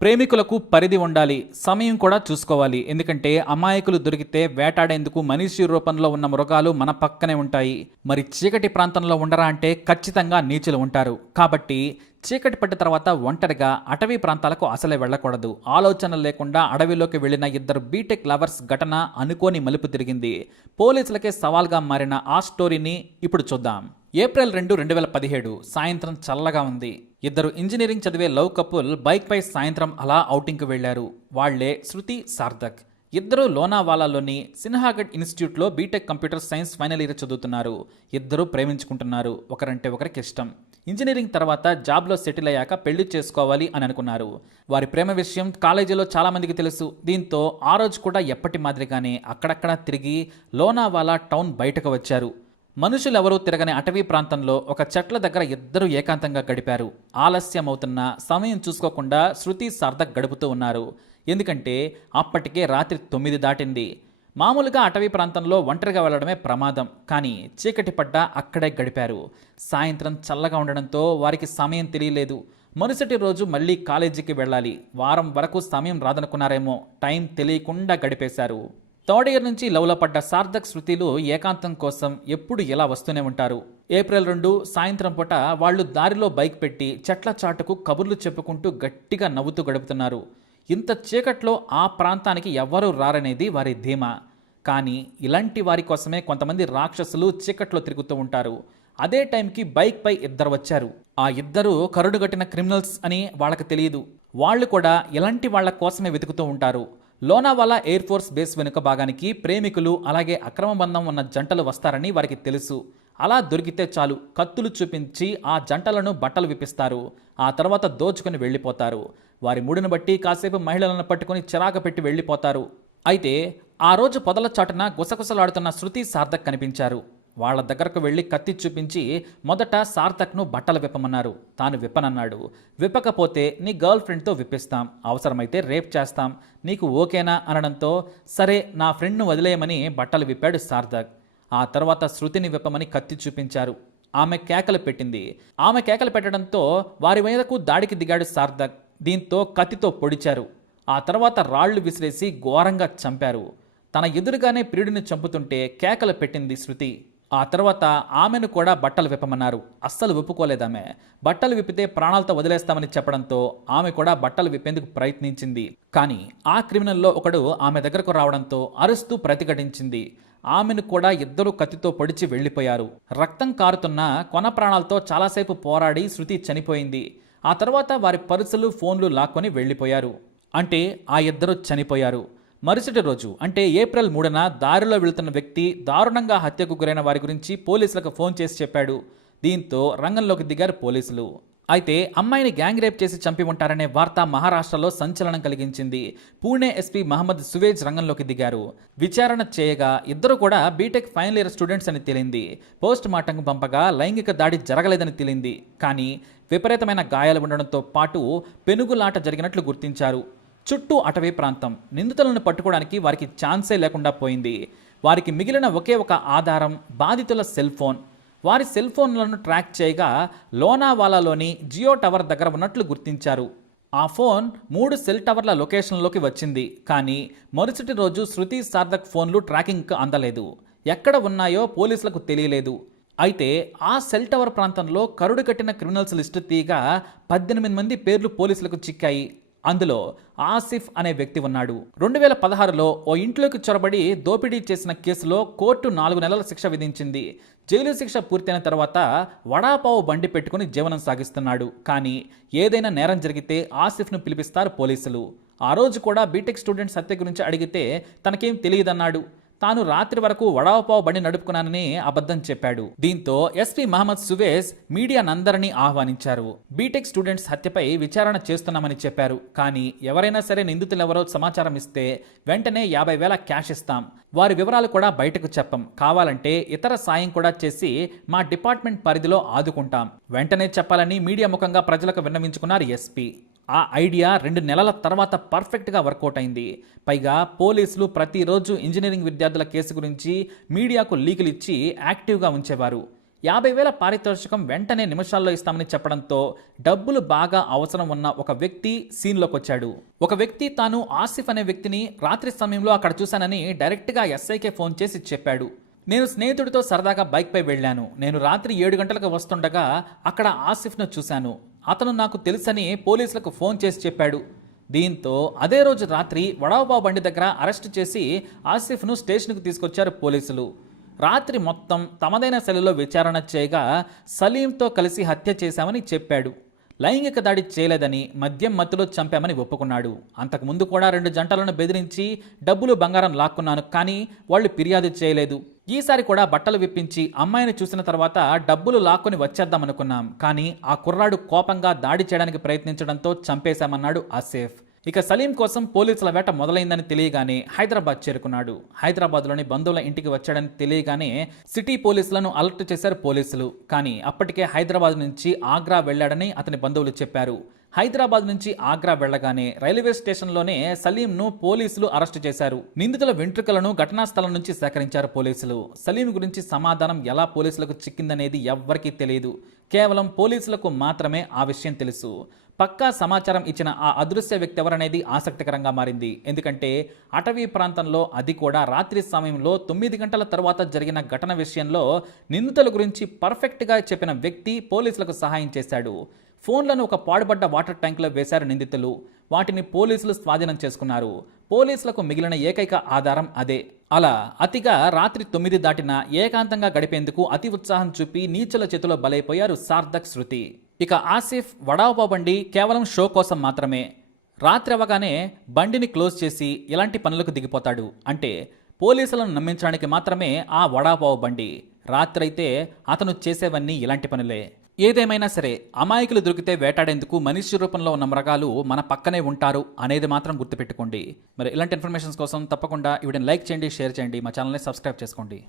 ప్రేమికులకు పరిధి ఉండాలి సమయం కూడా చూసుకోవాలి. ఎందుకంటే అమాయకులు దొరికితే వేటాడేందుకు మనిషి రూపంలో ఉన్న మృగాలు మన పక్కనే ఉంటాయి. మరి చీకటి ప్రాంతంలో ఉండరా అంటే ఖచ్చితంగా నీచులు ఉంటారు. కాబట్టి చీకటి పడ్డ తర్వాత ఒంటరిగా అటవీ ప్రాంతాలకు అసలే వెళ్ళకూడదు. ఆలోచన లేకుండా అడవిలోకి వెళ్ళిన ఇద్దరు బీటెక్ లవర్స్ ఘటన అనుకోని మలుపు తిరిగింది. పోలీసులకే సవాల్గా మారిన ఆ స్టోరీని ఇప్పుడు చూద్దాం. ఏప్రిల్ రెండు రెండు వేల పదిహేడు. సాయంత్రం చల్లగా ఉంది. ఇద్దరు ఇంజనీరింగ్ చదివే లవ్ కపుల్ బైక్పై సాయంత్రం అలా ఔటింగ్కు వెళ్ళారు వాళ్ళే శృతి సార్థక్. ఇద్దరు లోనావాలాలోని సిన్హాగఢ్ ఇన్స్టిట్యూట్లో BTech computer science final year చదువుతున్నారు. ఇద్దరు ప్రేమించుకుంటున్నారు. ఒకరంటే ఒకరికి ఇష్టం. ఇంజనీరింగ్ తర్వాత జాబ్లో సెటిల్ అయ్యాక పెళ్ళి చేసుకోవాలి అని అనుకున్నారు. వారి ప్రేమ విషయం కాలేజీలో చాలామందికి తెలుసు. దీంతో ఆ రోజు కూడా ఎప్పటి మాదిరిగానే అక్కడక్కడ తిరిగి లోనావాలా టౌన్ బయటకు వచ్చారు. మనుషులెవరూ తిరగని అటవీ ప్రాంతంలో ఒక చెట్ల దగ్గర ఇద్దరు ఏకాంతంగా గడిపారు. ఆలస్యం అవుతున్న సమయం చూసుకోకుండా శృతి సార్థ గడుపుతూ ఉన్నారు. ఎందుకంటే అప్పటికే రాత్రి తొమ్మిది దాటింది. మామూలుగా అటవీ ప్రాంతంలో ఒంటరిగా వెళ్ళడమే ప్రమాదం. కానీ చీకటి పడ్డ అక్కడే గడిపారు. సాయంత్రం చల్లగా ఉండడంతో వారికి సమయం తెలియలేదు. మరుసటి రోజు మళ్ళీ కాలేజీకి వెళ్ళాలి. వారం వరకు సమయం రాదనుకున్నారేమో. టైం తెలియకుండా గడిపేశారు. థర్డ్ ఇయర్ నుంచి లవ్లో పడ్డ సార్థక్ శృతిలు ఏకాంతం కోసం ఎప్పుడు ఇలా వస్తూనే ఉంటారు? ఏప్రిల్ రెండు సాయంత్రం పూట వాళ్ళు దారిలో బైక్ పెట్టి చెట్ల చాటుకు కబుర్లు చెప్పుకుంటూ గట్టిగా నవ్వుతూ గడుపుతున్నారు. ఇంత చీకట్లో ఆ ప్రాంతానికి ఎవ్వరూ రారనేది వారి ధీమా. కానీ ఇలాంటి వారి కోసమే కొంతమంది రాక్షసులు చీకట్లో తిరుగుతూ ఉంటారు. అదే టైంకి బైక్పై ఇద్దరు వచ్చారు. ఆ ఇద్దరు కరుడుగట్టిన క్రిమినల్స్ అని వాళ్ళకి తెలియదు. వాళ్ళు కూడా ఇలాంటి వాళ్ళ కోసమే వెతుకుతూ ఉంటారు. లోనావాలా ఎయిర్ ఫోర్స్ బేస్ వెనుక భాగానికి ప్రేమికులు అలాగే అక్రమ బంధం ఉన్న జంటలు వస్తారని వారికి తెలుసు. అలా దొరికితే చాలు కత్తులు చూపించి ఆ జంటలను బట్టలు విప్పిస్తారు. ఆ తర్వాత దోచుకుని వెళ్ళిపోతారు. వారి మూడును బట్టి కాసేపు మహిళలను పట్టుకుని చిరాకు పెట్టి వెళ్ళిపోతారు. అయితే ఆ రోజు పొదల చాటున గుసగుసలాడుతున్న శృతి సార్థక్ కనిపించారు. వాళ్ళ దగ్గరకు వెళ్ళి కత్తి చూపించి మొదట సార్థక్ను బట్టలు విప్పమన్నారు. తాను విప్పనన్నాడు. విప్పకపోతే నీ గర్ల్ ఫ్రెండ్తో విప్పిస్తాం. అవసరమైతే రేప్ చేస్తాం. నీకు ఓకేనా? అనడంతో సరే నా ఫ్రెండ్ను వదిలేయమని బట్టలు విప్పాడు సార్థక్. ఆ తర్వాత శృతిని విప్పమని కత్తి చూపించారు. ఆమె కేకలు పెట్టింది. ఆమె కేకలు పెట్టడంతో వారి మీదకు దాడికి దిగాడు సార్థక్. దీంతో కత్తితో పొడిచారు. ఆ తర్వాత రాళ్ళు విసిరేసి ఘోరంగా చంపారు. తన ఎదురుగానే ప్రియుడిని చంపుతుంటే కేకలు పెట్టింది శృతి. ఆ తర్వాత ఆమెను కూడా బట్టలు విప్పమన్నారు. అస్సలు విప్పుకోలేదామె బట్టలు విప్పితే ప్రాణాలతో వదిలేస్తామని చెప్పడంతో ఆమె కూడా బట్టలు విప్పేందుకు ప్రయత్నించింది. కానీ ఆ క్రిమినల్లో ఒకడు ఆమె దగ్గరకు రావడంతో అరుస్తూ ప్రతిఘటించింది. ఆమెను కూడా ఇద్దరు కత్తితో పొడిచి వెళ్ళిపోయారు. రక్తం కారుతున్న కొన ప్రాణాలతో చాలాసేపు పోరాడి శృతి చనిపోయింది. ఆ తర్వాత వారి పర్సులు ఫోన్లు లాక్కొని వెళ్ళిపోయారు. అంటే ఆ ఇద్దరు చనిపోయారు. మరుసటి రోజు అంటే ఏప్రిల్ మూడున దారిలో వెళుతున్న వ్యక్తి దారుణంగా హత్యకు గురైన వారి గురించి పోలీసులకు ఫోన్ చేసి చెప్పాడు. దీంతో రంగంలోకి దిగారు పోలీసులు. అయితే అమ్మాయిని గ్యాంగ్ రేప్ చేసి చంపి ఉంటారనే వార్త మహారాష్ట్రలో సంచలనం కలిగించింది. పూణే ఎస్పీ మహమ్మద్ సువేజ్ రంగంలోకి దిగారు. విచారణ చేయగా ఇద్దరు కూడా బీటెక్ ఫైనల్ ఇయర్ స్టూడెంట్స్ అని తేలింది. పోస్ట్ మార్టంకు పంపగా లైంగిక దాడి జరగలేదని తేలింది. కానీ విపరీతమైన గాయాలు ఉండడంతో పాటు పెనుగులాట జరిగినట్లు గుర్తించారు. చుట్టూ అటవీ ప్రాంతం. నిందితులను పట్టుకోవడానికి వారికి ఛాన్సే లేకుండా పోయింది. వారికి మిగిలిన ఒకే ఒక ఆధారం బాధితుల సెల్ ఫోన్. వారి సెల్ ఫోన్లను ట్రాక్ చేయగా లోనావాలాలోని జియో టవర్ దగ్గర ఉన్నట్లు గుర్తించారు. ఆ ఫోన్ మూడు సెల్ టవర్ల లొకేషన్లోకి వచ్చింది. కానీ మరుసటి రోజు శృతి సార్థక్ ఫోన్లు ట్రాకింగ్కు అందలేదు. ఎక్కడ ఉన్నాయో పోలీసులకు తెలియలేదు. అయితే ఆ సెల్ టవర్ ప్రాంతంలో కరుడు కట్టిన క్రిమినల్స్ లిస్టు తీగా పద్దెనిమిది మంది పేర్లు పోలీసులకు చిక్కాయి. అందులో ఆసిఫ్ అనే వ్యక్తి ఉన్నాడు. రెండు వేల పదహారులో ఓ ఇంట్లోకి చొరబడి దోపిడీ చేసిన కేసులో కోర్టు నాలుగు నెలల శిక్ష విధించింది. జైలు శిక్ష పూర్తయిన తర్వాత వడాపావు బండి పెట్టుకుని జీవనం సాగిస్తున్నాడు. కానీ ఏదైనా నేరం జరిగితే ఆసిఫ్ను పిలిపిస్తారు పోలీసులు. ఆ రోజు కూడా బీటెక్ స్టూడెంట్ హత్య గురించి అడిగితే తనకేం తెలియదన్నాడు. తాను రాత్రి వరకు వడావపావు బండి నడుపుకున్నానని అబద్ధం చెప్పాడు. దీంతో ఎస్పీ మహమ్మద్ మీడియా మీడియానందరినీ ఆహ్వానించారు. బీటెక్ స్టూడెంట్స్ హత్యపై విచారణ చేస్తున్నామని చెప్పారు. కానీ ఎవరైనా సరే నిందితులెవరో సమాచారం ఇస్తే వెంటనే యాభై వేల క్యాష్ ఇస్తాం. వారి వివరాలు కూడా బయటకు చెప్పం. కావాలంటే ఇతర సాయం కూడా చేసి మా డిపార్ట్మెంట్ పరిధిలో ఆదుకుంటాం. వెంటనే చెప్పాలని మీడియా ముఖంగా ప్రజలకు విన్నవించుకున్నారు ఎస్పీ ఆ ఐడియా రెండు నెలల తర్వాత పర్ఫెక్ట్గా వర్కౌట్ అయింది. పైగా పోలీసులు ప్రతిరోజు ఇంజనీరింగ్ విద్యార్థుల కేసు గురించి మీడియాకు లీకులు ఇచ్చి యాక్టివ్గా ఉంచేవారు. యాభై వేల పారితోషికం వెంటనే నిమిషాల్లో ఇస్తామని చెప్పడంతో డబ్బులు బాగా అవసరం ఉన్న ఒక వ్యక్తి సీన్లోకి వచ్చాడు. ఒక వ్యక్తి తాను ఆసిఫ్ అనే వ్యక్తిని రాత్రి సమయంలో అక్కడ చూశానని డైరెక్ట్గా ఎస్ఐకే ఫోన్ చేసి చెప్పాడు. నేను స్నేహితుడితో సరదాగా బైక్పై వెళ్ళాను. నేను రాత్రి ఏడు గంటలకు వస్తుండగా అక్కడ ఆసిఫ్ను చూశాను. అతను నాకు తెలుసని పోలీసులకు ఫోన్ చేసి చెప్పాడు. దీంతో అదే రోజు రాత్రి వడాబాబు బండి దగ్గర అరెస్ట్ చేసి ఆసిఫ్ను స్టేషన్కు తీసుకొచ్చారు పోలీసులు. రాత్రి మొత్తం తమదైన శైలిలో విచారణ చేయగా సలీంతో కలిసి హత్య చేశామని చెప్పాడు. లైంగిక దాడి చేయలేదని మద్యం మత్తులో చంపామని ఒప్పుకున్నాడు. అంతకుముందు కూడా రెండు జంటలను బెదిరించి డబ్బులు బంగారం లాక్కున్నాను కానీ వాళ్ళు ఫిర్యాదు చేయలేదు. ఈసారి కూడా బట్టలు విప్పించి అమ్మాయిని చూసిన తర్వాత డబ్బులు లాక్కుని వచ్చేద్దామనుకున్నాం కానీ ఆ కుర్రాడు కోపంగా దాడి చేయడానికి ప్రయత్నించడంతో చంపేశామన్నాడు ఆసేఫ్ ఇక సలీం కోసం పోలీసుల వేట మొదలైందని తెలియగానే హైదరాబాద్ చేరుకున్నాడు. హైదరాబాద్లోని బంధువుల ఇంటికి వచ్చాడని తెలియగానే సిటీ పోలీసులను అలర్ట్ చేశారు పోలీసులు. కానీ అప్పటికే హైదరాబాద్ నుంచి ఆగ్రా వెళ్ళాడని అతని బంధువులు చెప్పారు. హైదరాబాద్ నుంచి ఆగ్రా వెళ్ళగానే రైల్వే స్టేషన్లోనే సలీంను పోలీసులు అరెస్టు చేశారు. నిందితుల వెంట్రుకలను ఘటనా స్థలం నుంచి సేకరించారు పోలీసులు. సలీం గురించి సమాధానం ఎలా పోలీసులకు చిక్కిందనేది ఎవ్వరికీ తెలియదు కేవలం పోలీసులకు మాత్రమే ఆ విషయం తెలుసు. పక్కా సమాచారం ఇచ్చిన ఆ అదృశ్య వ్యక్తి ఎవరనేది ఆసక్తికరంగా మారింది. ఎందుకంటే అటవీ ప్రాంతంలో అది కూడా రాత్రి సమయంలో తొమ్మిది గంటల తర్వాత జరిగిన ఘటన విషయంలో నిందితుల గురించి పర్ఫెక్ట్గా చెప్పిన వ్యక్తి పోలీసులకు సహాయం చేశాడు. ఫోన్లను ఒక పాడుబడ్డ వాటర్ ట్యాంకులో వేశారు నిందితులు. వాటిని పోలీసులు స్వాధీనం చేసుకున్నారు. పోలీసులకు మిగిలిన ఏకైక ఆధారం అదే. అలా అతిగా రాత్రి తొమ్మిది దాటిన ఏకాంతంగా గడిపేందుకు అతి ఉత్సాహం చూపి నీచుల చేతిలో బలైపోయారు సార్థక్ శృతి. ఇక ఆసిఫ్ వడావా బండి కేవలం షో కోసం మాత్రమే. రాత్రి అవ్వగానే బండిని క్లోజ్ చేసి ఇలాంటి పనులకు దిగిపోతాడు. అంటే పోలీసులను నమ్మించడానికి మాత్రమే ఆ వడాపావు బండి. రాత్రైతే అతను చేసేవన్నీ ఇలాంటి పనులే. ఏదేమైనా సరే అమాయకులు దొరికితే వేటాడేందుకు మనిషి రూపంలో ఉన్న మృగాలు మన పక్కనే ఉంటారు అనేది మాత్రం గుర్తుపెట్టుకోండి. మరి ఇలాంటి ఇన్ఫర్మేషన్స్ కోసం తప్పకుండా ఈ లైక్ చేయండి షేర్ చేయండి మా ఛానల్ని సబ్స్క్రైబ్ చేసుకోండి.